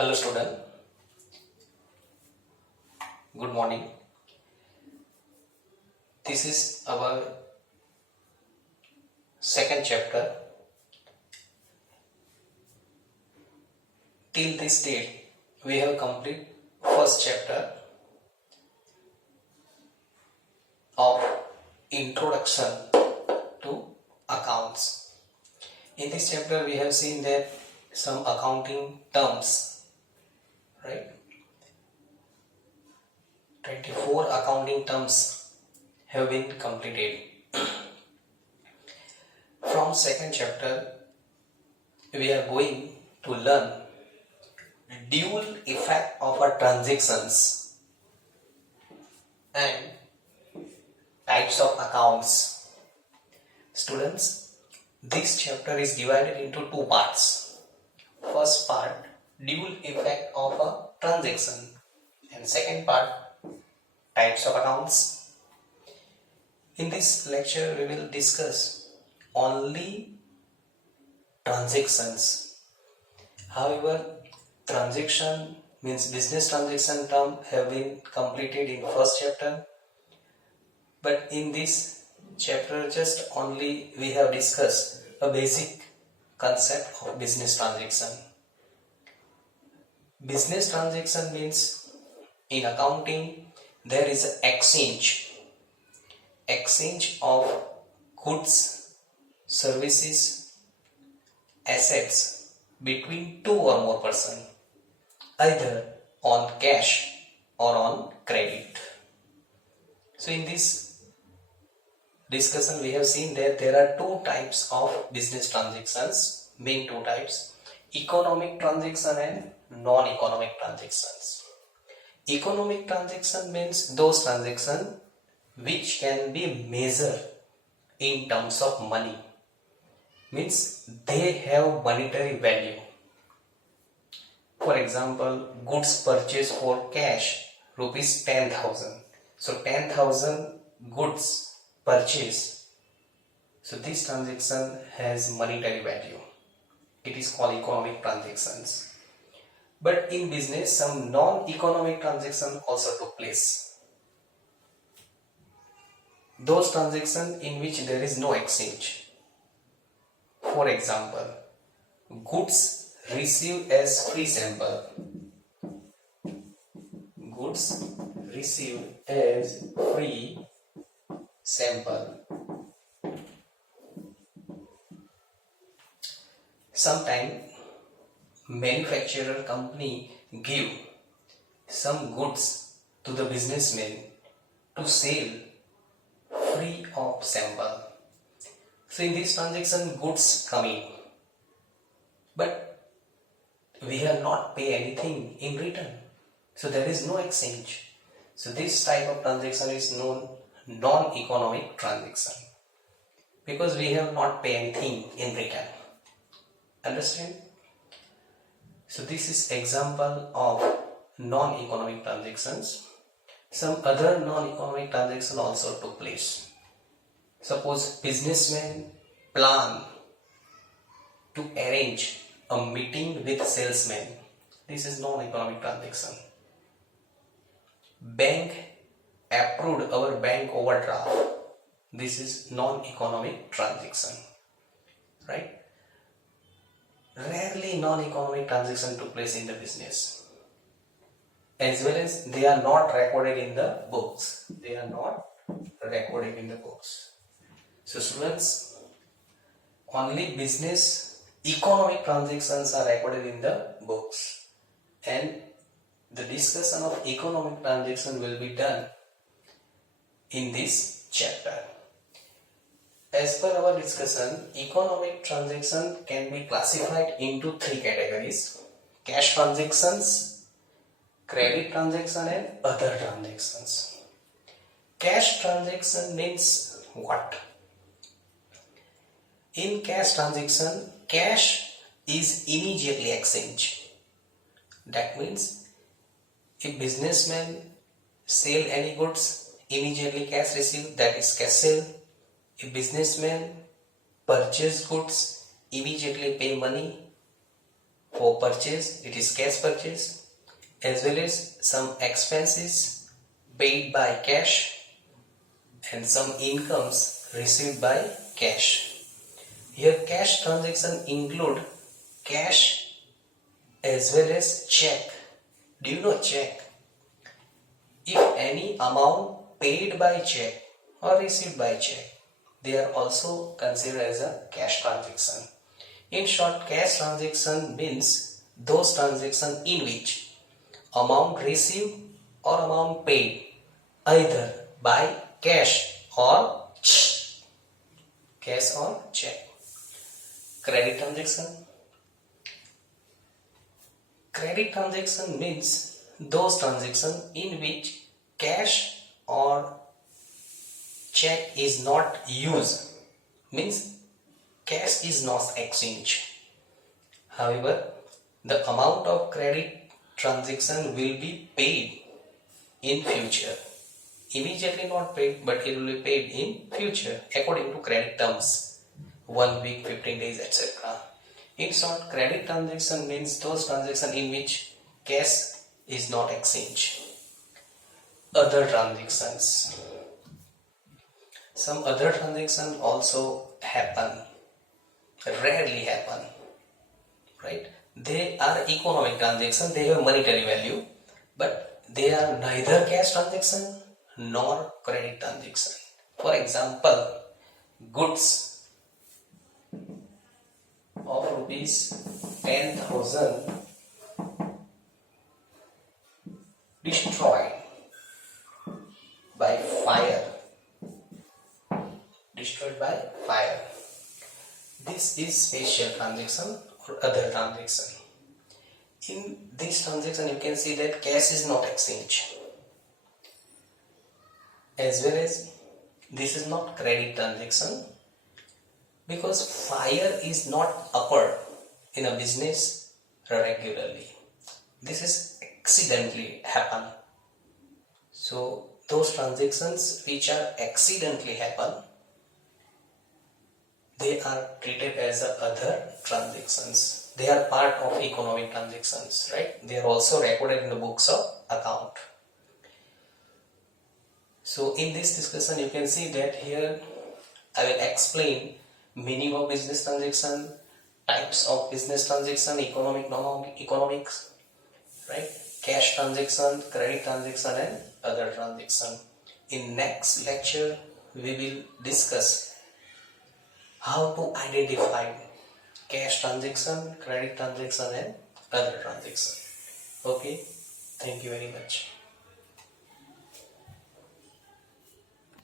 Hello student, good morning. This is our second chapter. Till this date, we have completed first chapter of Introduction to Accounts. In this chapter, we have seen that some accounting terms, right? 24 accounting terms have been completed. From second chapter, we are going to learn dual effect of our transactions and types of accounts. Students, this chapter is divided into two parts. First part, dual effect of a transaction, and second part, types of accounts. In this lecture, we will discuss only transactions. However, transaction means business transaction term have been completed in first chapter, but in this chapter just only we have discussed a basic concept of business transaction. Business transaction means in accounting there is an exchange of goods, services, assets between two or more persons, either on cash or on credit. So in this discussion we have seen that there are two types of business transactions, main two types: economic transaction and non-economic transactions. Economic transaction means those transactions which can be measured in terms of money, means they have monetary value. For example, goods purchased for cash rupees 10,000. So 10,000 goods purchased. So this transaction has monetary value. It is called economic transactions. But in business, some non-economic transactions also took place. Those transactions in which there is no exchange. For example, goods received as free sample. Goods received as free sample. Sometimes manufacturer company give some goods to the businessman to sell free of sample. So in this transaction goods come in, but we have not pay anything in return. So there is no exchange. So this type of transaction is known non-economic transaction, because we have not pay anything in return. Understand? So this is example of non-economic transactions. Some other non-economic transaction also took place. Suppose businessmen plan to arrange a meeting with salesman. This is non-economic transaction. Bank approved our bank overdraft. This is non-economic transaction, right? Rarely non-economic transaction took place in the business, as well as they are not recorded in the books. So students, only business economic transactions are recorded in the books, and the discussion of economic transaction will be done in this chapter. As per our discussion, economic transaction can be classified into three categories: cash transactions, credit transaction, and other transactions. Cash transaction means what? In cash transaction, cash is immediately exchanged. That means if businessman sell any goods, immediately cash received, that is cash sale. If businessman purchase goods, immediately pay money, For purchase, it is cash purchase, as well as some expenses paid by cash and some incomes received by cash. Here cash transaction include cash as well as check. Do you know check? If any amount paid by check or received by check, they are also considered as a cash transaction. In short, cash transaction means those transactions in which amount received or amount paid either by cash or check. Credit transaction. Credit transaction means those transactions in which cash or check is not used, means cash is not exchanged. However, the amount of credit transaction will be paid in future. Immediately not paid, but it will be paid in future according to credit terms, 1 week, 15 days, etc. In short, credit transaction means those transactions in which cash is not exchanged. Other transactions. Some other transactions also happen, rarely happen, right? They are economic transactions, they have monetary value, but they are neither cash transaction nor credit transaction. For example, goods of rupees 10,000 destroyed by fire. This is special transaction or other transaction. In this transaction, you can see that cash is not exchanged, as well as this is not credit transaction, because fire is not occurred in a business regularly. This is accidentally happen. So those transactions which are accidentally happen, they are treated as other transactions. They are part of economic transactions, right? They are also recorded in the books of account. So in this discussion, you can see that here I will explain meaning of business transaction, types of business transaction, economic, non-economics, right? Cash transaction, credit transaction, and other transaction. In next lecture, we will discuss how to identify cash transaction, credit transaction, and other transaction. Okay, thank you very much.